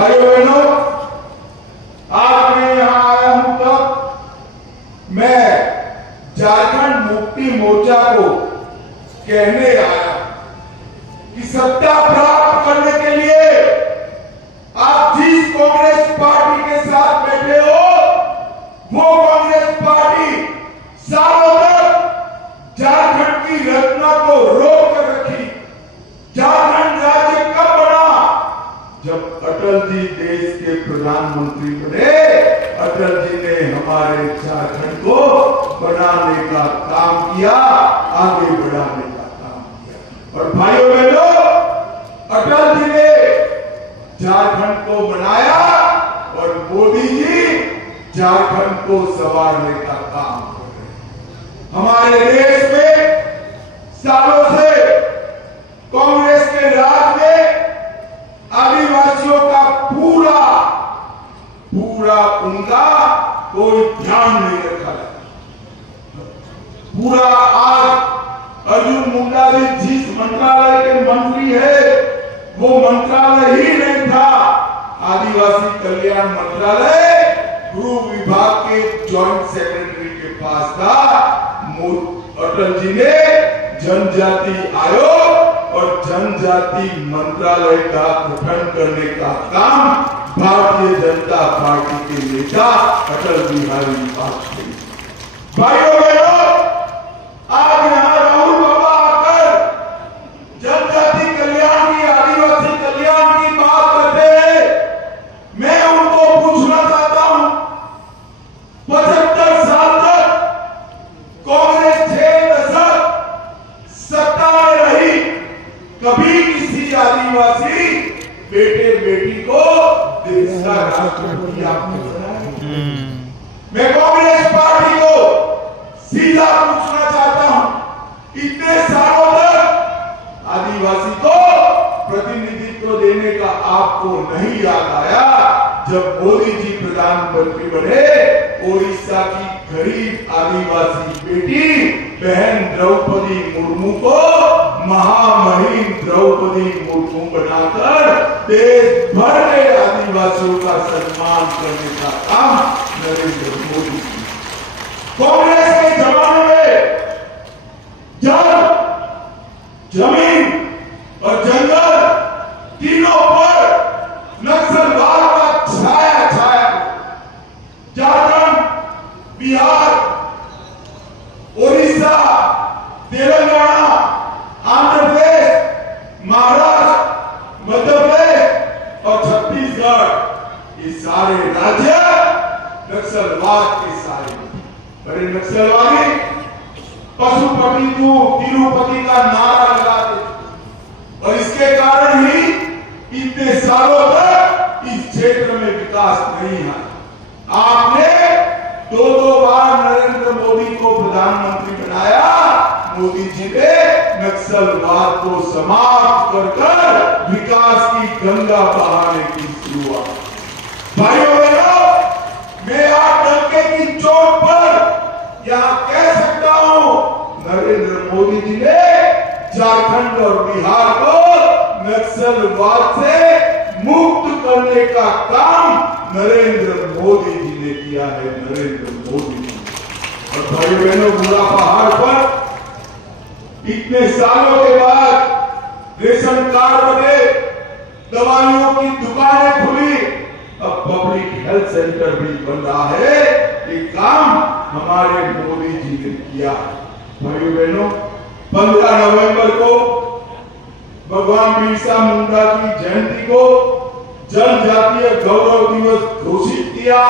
भाइयों बहनों, आज मैं यहाँ आया हूं तब मैं झारखंड मुक्ति मोर्चा को कहने आया कि सत्ता प्राप्त करने के लिए आप जिस कांग्रेस पार्टी के साथ बैठे हो, वो कांग्रेस पार्टी सालों तक झारखंड की रचना को रोक कर रखी। झारखंड राज्य कब बना? जब अटल जी देश के प्रधानमंत्री बने। अटल जी ने हमारे झारखंड को बनाने का काम किया, आगे बढ़ाने का काम किया। और भाइयों बहनों, अटल जी ने झारखंड को बनाया और मोदी जी झारखंड को संवारने का काम कर रहे हैं। हमारे देश में सालों से कांग्रेस के राज में आदिवासियों का पूरा उनका कोई ध्यान नहीं रखा जाता। पूरा आज अर्जुन मुंडा जी जिस मंत्रालय के मंत्री है, वो मंत्रालय ही नहीं था। आदिवासी कल्याण मंत्रालय गृह विभाग के जॉइंट सेक्रेटरी के पास था। अटल जी ने जनजाति आयोग और जनजाति मंत्रालय का गठन करने का काम भारतीय जनता पार्टी के नेता अटल बिहारी वाजपेयी। भाइयों बहनों, आज यहाँ राहुल बाबा आकर जनजाति कल्याण की, आदिवासी कल्याण की बात करते हैं। मैं उनको पूछना चाहता हूं, 75 साल तक कांग्रेस 6 दशक सत्ता में रही, कभी किसी आदिवासी बेटे बेटी को देश का राष्ट्रपति आपने बनाया? मैं कांग्रेस पार्टी को सीधा पूछना चाहता हूं, इतने सालों तक आदिवासी को प्रतिनिधित्व देने का आपको नहीं याद आया? जब मोदी जी प्रधानमंत्री बने, ओडिशा की गरीब आदिवासी बेटी बहन द्रौपदी मुर्मू को महामहिम द्रौपदी मुर्मू बनाकर देश भर में आदिवासियों का सम्मान करने का काम नरेंद्र मोदी जी। कांग्रेस के जमाने में जब जमीन और जंगल तीनों पर नक्सलवाद का छाया झारखंड, बिहार, ओडिशा, तेलंगाना, आंध्र प्रदेश, महाराष्ट्र, मध्य प्रदेश और छत्तीसगढ़, ये सारे राज्य नक्सलवाद के सारे बड़े नक्सलवादी पशुपति को तिरुपति का नारा लगाते और इसके कारण ही इतने सालों तक इस क्षेत्र में विकास नहीं है। आपने दो बार नरेंद्र मोदी को प्रधानमंत्री बनाया। मोदी जी ने नक्सलवाद को समाप्त कर विकास की गंगा बहाने की शुरुआत। भाइयों बहनों, मैं आज डंके की चोट पर यहां कह सकता हूं, नरेंद्र मोदी जी ने झारखंड और बिहार को नक्सलवाद से मुक्त करने का काम नरेंद्र मोदी जी ने किया है। नरेंद्र मोदी जी। और भाई बहनों, पूरा पहाड़ पर इतने सालों के बाद रेशन कार्ड बने, दवाइयों की दुकानें खुली, अब पब्लिक हेल्थ सेंटर भी बन रहा है। ये काम हमारे मोदी जी ने किया। भाइयों बहनों, 15 नवंबर को भगवान बिरसा मुंडा की जयंती को जनजातीय गौरव दिवस घोषित किया।